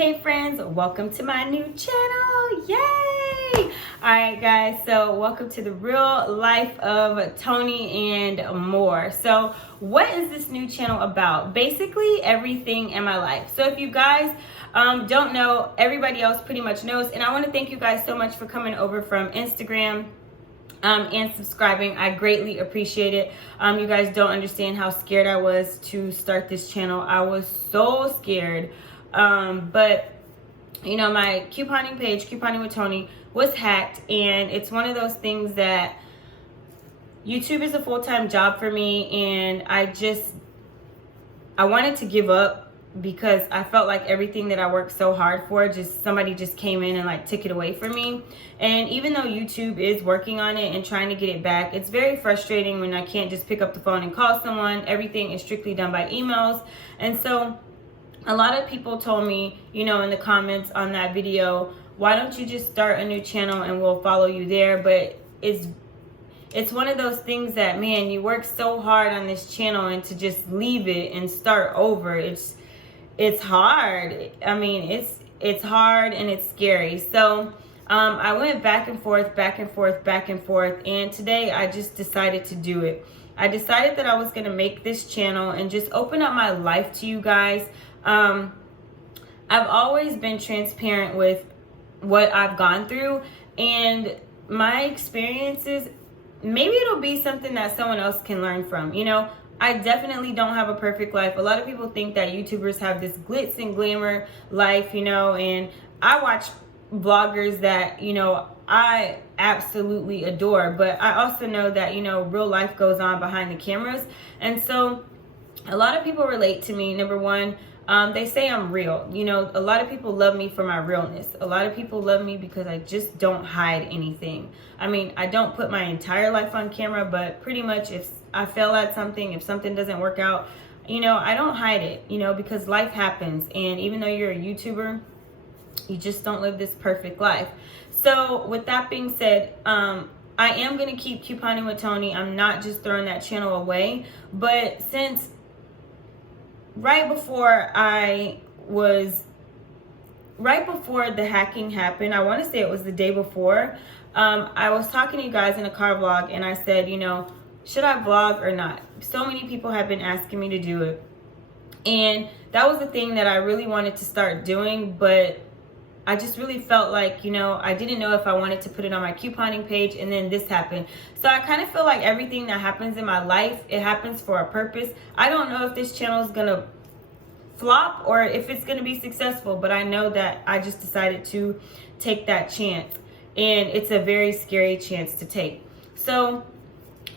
Hey friends, welcome to my new channel. Yay! Alright guys, so welcome to the real life of Toni and more. So what is this new channel about? Basically everything in my life. So if you guys don't know, everybody else pretty much knows, and I want to thank you guys so much for coming over from Instagram and subscribing. I greatly appreciate it. You guys don't understand how scared I was to start this channel. I was so scared. But you know, my couponing page, Couponing with Toni, was hacked, and it's one of those things that YouTube is a full-time job for me, and I wanted to give up because I felt like everything that I worked so hard for, somebody just came in and like took it away from me. And even though YouTube is working on it and trying to get it back, it's very frustrating when I can't just pick up the phone and call someone. Everything is strictly done by emails. And so a lot of people told me, you know, in the comments on that video, why don't you just start a new channel and we'll follow you there? But it's one of those things that, man, you work so hard on this channel, and to just leave it and start over, it's hard. I mean, it's hard and it's scary. So I went back and forth, and today I just decided to do it. I decided that I was going to make this channel and just open up my life to you guys. I've always been transparent with what I've gone through and my experiences. Maybe it'll be something that someone else can learn from. You know, I definitely don't have a perfect life. A lot of people think that YouTubers have this glitz and glamour life, you know, and I watch vloggers that, you know, I absolutely adore, but I also know that, you know, real life goes on behind the cameras. And so a lot of people relate to me. Number one, they say I'm real. You know, a lot of people love me for my realness. A lot of people love me because I just don't hide anything. I mean, I don't put my entire life on camera, but pretty much if I fail at something, if something doesn't work out, you know, I don't hide it, you know, because life happens. And even though you're a YouTuber, you just don't live this perfect life. So with that being said, I am going to keep couponing with Toni. I'm not just throwing that channel away. But since right before the hacking happened, I want to say it was the day before, I was talking to you guys in a car vlog, and I said, you know, should I vlog or not? So many people have been asking me to do it. And that was the thing that I really wanted to start doing, but I just really felt like, you know, I didn't know if I wanted to put it on my couponing page, and then this happened. So I kind of feel like everything that happens in my life, it happens for a purpose. I don't know if this channel is going to flop or if it's going to be successful, but I know that I just decided to take that chance, and it's a very scary chance to take. So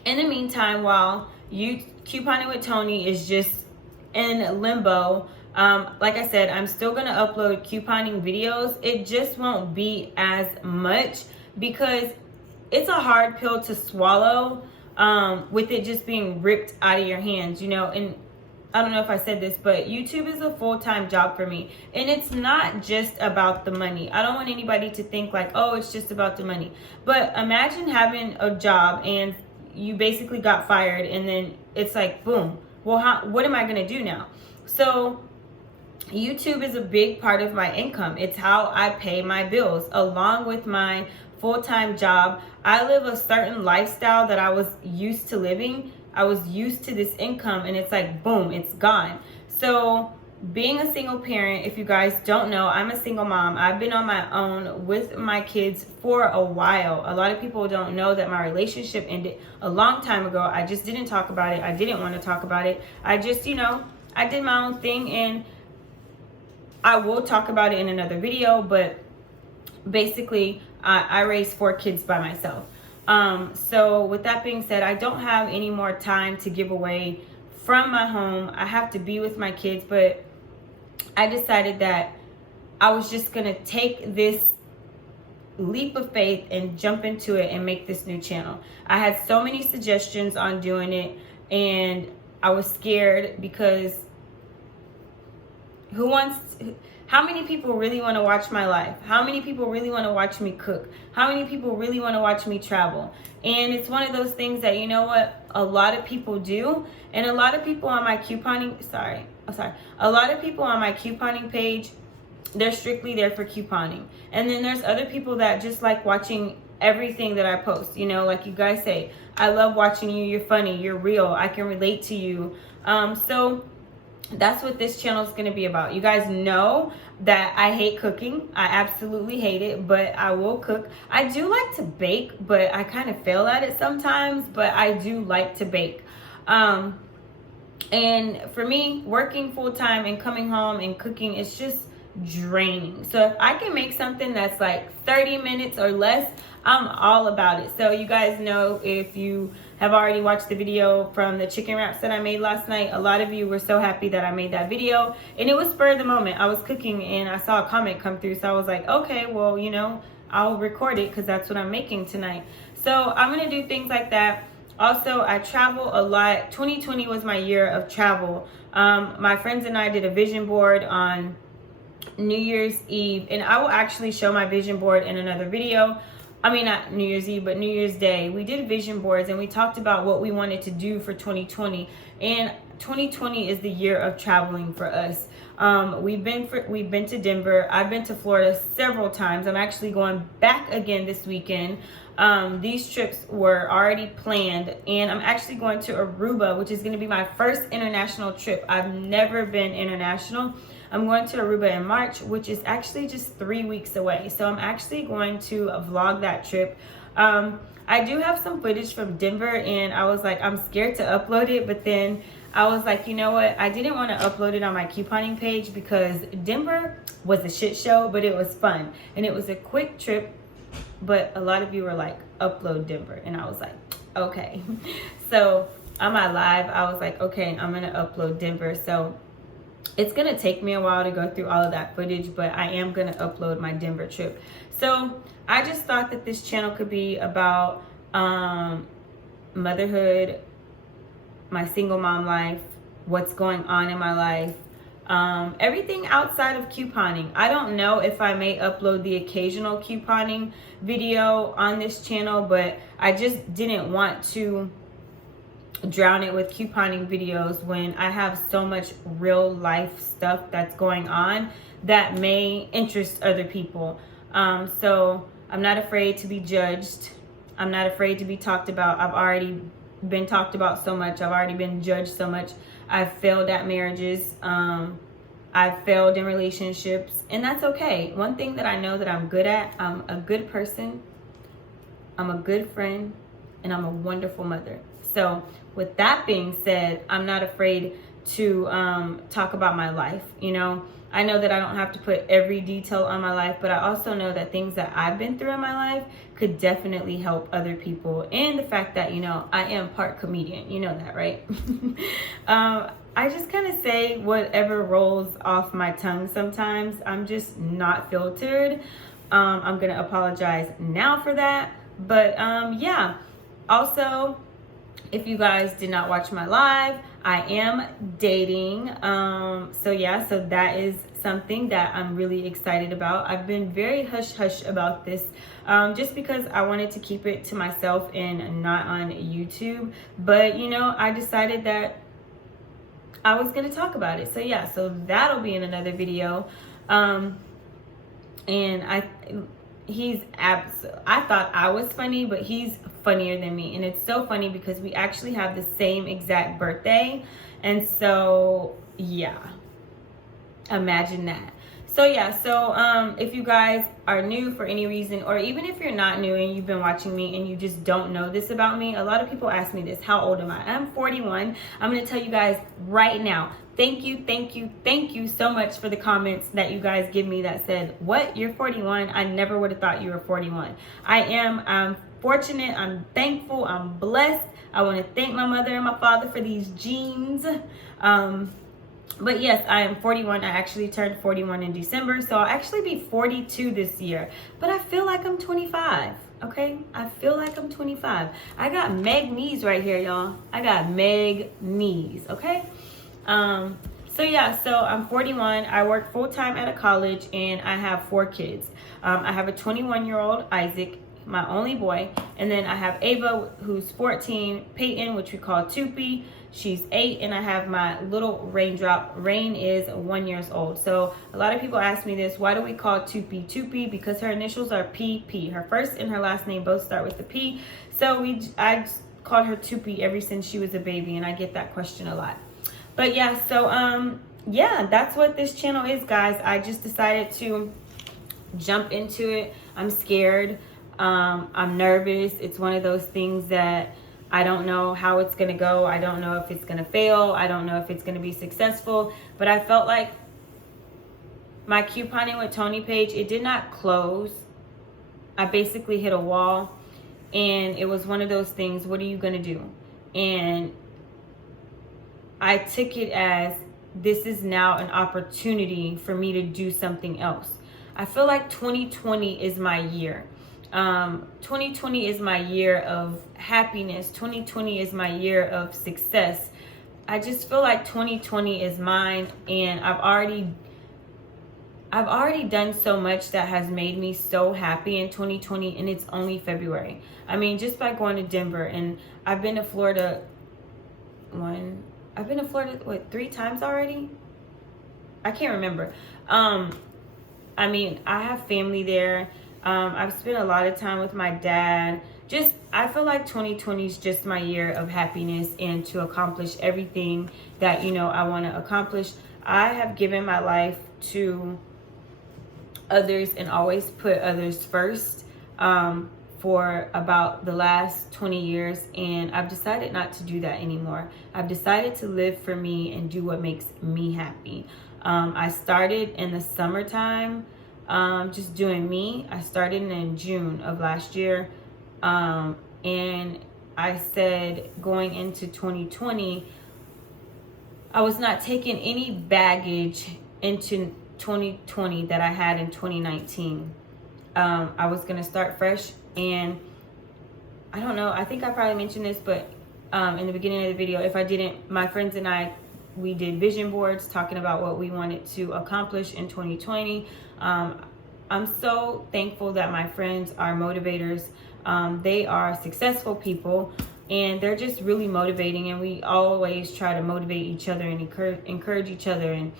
in the meantime, while Couponing with Toni is just in limbo, like I said, I'm still going to upload couponing videos. It just won't be as much because it's a hard pill to swallow, with it just being ripped out of your hands, you know. And I don't know if I said this, but YouTube is a full-time job for me, and it's not just about the money. I don't want anybody to think like, oh, it's just about the money. But imagine having a job and you basically got fired, and then it's like, boom, well, what am I going to do now? So YouTube is a big part of my income. It's how I pay my bills along with my full-time job. I live a certain lifestyle that I was used to living. I was used to this income, and it's like, boom, it's gone. So being a single parent, if you guys don't know, I'm a single mom. I've been on my own with my kids for a while. A lot of people don't know that my relationship ended a long time ago. I just didn't talk about it. I didn't want to talk about it. I just, you know, I did my own thing, and I will talk about it in another video, but basically I raised 4 kids by myself. So with that being said, I don't have any more time to give away from my home. I have to be with my kids, but I decided that I was just going to take this leap of faith and jump into it and make this new channel. I had so many suggestions on doing it, and I was scared because how many people really want to watch my life? How many people really want to watch me cook? How many people really want to watch me travel? And it's one of those things that, you know what, a lot of people do. And a lot of people on my couponing, a lot of people on my couponing page they're strictly there for couponing. And then there's other people that just like watching everything that I post. You know, like you guys say, I love watching you. You're funny. You're real. I can relate to you. So that's what this channel is going to be about. You guys know that I hate cooking. I absolutely hate it, but I will cook. I do like to bake, but I kind of fail at it sometimes, but I do like to bake. And for me, working full-time and coming home and cooking is just draining. So if I can make something that's like 30 minutes or less, I'm all about it. So you guys know, if you have already watched the video from the chicken wraps that I made last night, a lot of you were so happy that I made that video, and it was spur of the moment. I was cooking and I saw a comment come through, so I was like, okay, well, you know, I'll record it because that's what I'm making tonight. So I'm gonna do things like that. Also, I travel a lot. 2020 was my year of travel. My friends and I did a vision board on New Year's Eve, and I will actually show my vision board in another video. I mean, not New Year's Eve, but New Year's Day. We did vision boards and we talked about what we wanted to do for 2020. And 2020 is the year of traveling for us. We've been to Denver. I've been to Florida several times. I'm actually going back again this weekend. These trips were already planned, and I'm actually going to Aruba, which is going to be my first international trip. I've never been international. I'm going to Aruba in March, which is actually just 3 weeks away. So I'm actually going to vlog that trip. I do have some footage from Denver, and I was like, I'm scared to upload it, but then I was like, you know what? I didn't want to upload it on my couponing page because Denver was a shit show, but it was fun. And it was a quick trip, but a lot of you were like, upload Denver. And I was like, okay. So on my live, I was like, okay, I'm going to upload Denver. So it's going to take me a while to go through all of that footage, but I am going to upload my Denver trip. So I just thought that this channel could be about motherhood, my single mom life, what's going on in my life, everything outside of couponing. I don't know if I may upload the occasional couponing video on this channel, but I just didn't want to drown it with couponing videos when I have so much real life stuff that's going on that may interest other people. So I'm not afraid to be judged. I'm not afraid to be talked about. I've already been talked about so much. I've already been judged so much. I've failed at marriages. I've failed in relationships, and that's okay. One thing that I know that I'm good at, I'm a good person, I'm a good friend, and I'm a wonderful mother. So with that being said, I'm not afraid to talk about my life. You know, I know that I don't have to put every detail on my life, but I also know that things that I've been through in my life could definitely help other people. And the fact that, you know, I am part comedian, you know that, right? I just kind of say whatever rolls off my tongue sometimes. I'm just not filtered. I'm going to apologize now for that. But yeah, also, if you guys did not watch my live, I am dating. So yeah, so that is something that I'm really excited about. I've been very hush-hush about this just because I wanted to keep it to myself and not on YouTube. But, you know, I decided that I was going to talk about it. So yeah, so that'll be in another video. And I thought I was funny, but he's funnier than me. And it's so funny because we actually have the same exact birthday. And so, yeah, imagine that. So yeah, so if you guys are new for any reason, or even if you're not new and you've been watching me and you just don't know this about me, a lot of people ask me this, how old am I? I'm 41. I'm going to tell you guys right now. Thank you so much for the comments that you guys give me that said, what, you're 41? I never would have thought you were 41. I'm fortunate, I'm thankful, I'm blessed. I want to thank my mother and my father for these genes. But yes, I am 41. I actually turned 41 in December, so I'll actually be 42 this year. But I feel like I'm 25, okay? I feel like I'm 25. I got Meg knees right here, y'all. I got Meg knees, okay? So yeah, so I'm 41. I work full-time at a college, and I have 4 kids. I have a 21-year-old, Isaac, my only boy, and then I have Ava, who's 14, Peyton, which we call Toopy. she's 8, and I have my little raindrop. Rain is 1 year old. So a lot of people ask me this, why do we call Tupi Tupi? Because her initials are PP. Her first and her last name both start with the P. So I called her Tupi ever since she was a baby, and I get that question a lot. But yeah, so yeah, that's what this channel is, guys. I just decided to jump into it. I'm scared. I'm nervous. It's one of those things that I don't know how it's going to go. I don't know if it's going to fail. I don't know if it's going to be successful. But I felt like my Couponing with Toni page, it did not close. I basically hit a wall. And it was one of those things, what are you going to do? And I took it as, this is now an opportunity for me to do something else. I feel like 2020 is my year. 2020 is my year of happiness. 2020 is my year of success. I just feel like 2020 is mine, and I've already done so much that has made me so happy in 2020, and it's only February. I mean, just by going to Denver, and I've been to Florida what, 3 times already? I can't remember. I mean, I have family there. I've spent a lot of time with my dad. I feel like 2020 is just my year of happiness and to accomplish everything that, I want to accomplish. I have given my life to others and always put others first for about the last 20 years, and I've decided not to do that anymore. I've decided to live for me and do what makes me happy. I started in the summertime, just doing me. I started in June of last year, and I said going into 2020, I was not taking any baggage into 2020 that I had in 2019. I was going to start fresh, and I don't know, I think I probably mentioned this, but in the beginning of the video, if I didn't, my friends and I, we did vision boards talking about what we wanted to accomplish in 2020. I'm so thankful that my friends are motivators. They are successful people, and they're just really motivating, and we always try to motivate each other and encourage each other. And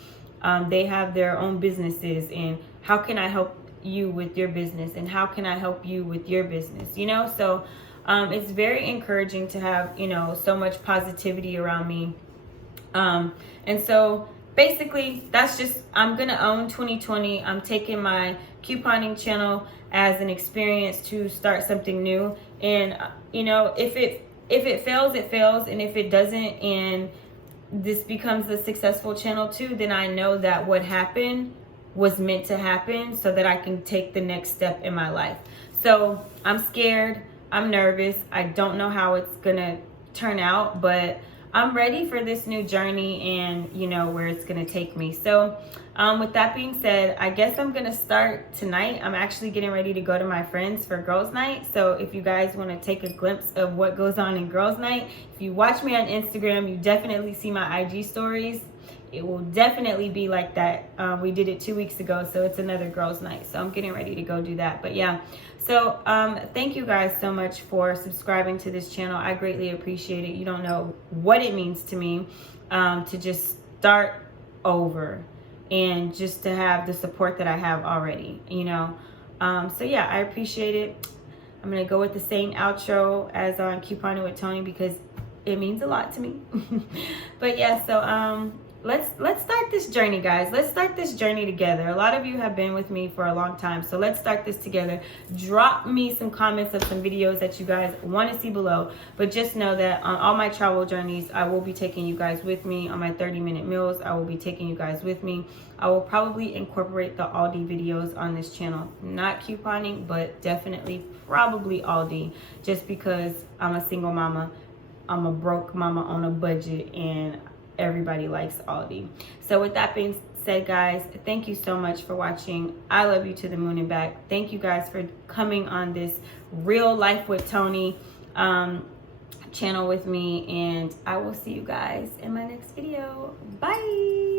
they have their own businesses, and how can I help you with your business, and how can I help you with your business, so it's very encouraging to have so much positivity around me. And so basically that's just, I'm gonna own 2020. I'm taking my couponing channel as an experience to start something new, and if it fails, it fails, and if it doesn't and this becomes a successful channel too, then I know that what happened was meant to happen so that I can take the next step in my life. So I'm scared, I'm nervous, I don't know how it's gonna turn out, but I'm ready for this new journey and where it's gonna take me. So with that being said, I guess I'm gonna start tonight. I'm actually getting ready to go to my friends for girls night. So if you guys wanna take a glimpse of what goes on in girls night, if you watch me on Instagram, you definitely see my IG stories. It will definitely be like that. We did it 2 weeks ago, so it's another girls night. So I'm getting ready to go do that. But yeah, so thank you guys so much for subscribing to this channel. I greatly appreciate it. You don't know what it means to me to just start over and just to have the support that I have already, so yeah, I appreciate it. I'm gonna go with the same outro as on Couponing with Toni because it means a lot to me. But yeah, so let's start this journey, guys. Let's start this journey together. A lot of you have been with me for a long time, so let's start this together. Drop me some comments of some videos that you guys want to see below, but just know that on all my travel journeys, I will be taking you guys with me. On my 30-minute meals, I will be taking you guys with me. I will probably incorporate the Aldi videos on this channel. Not couponing, but definitely probably Aldi, just because I'm a single mama. I'm a broke mama on a budget, and everybody likes Aldi. So with that being said, guys, thank you so much for watching. I love you to the moon and back. Thank you guys for coming on this Real Life with Toni channel with me, and I will see you guys in my next video. Bye.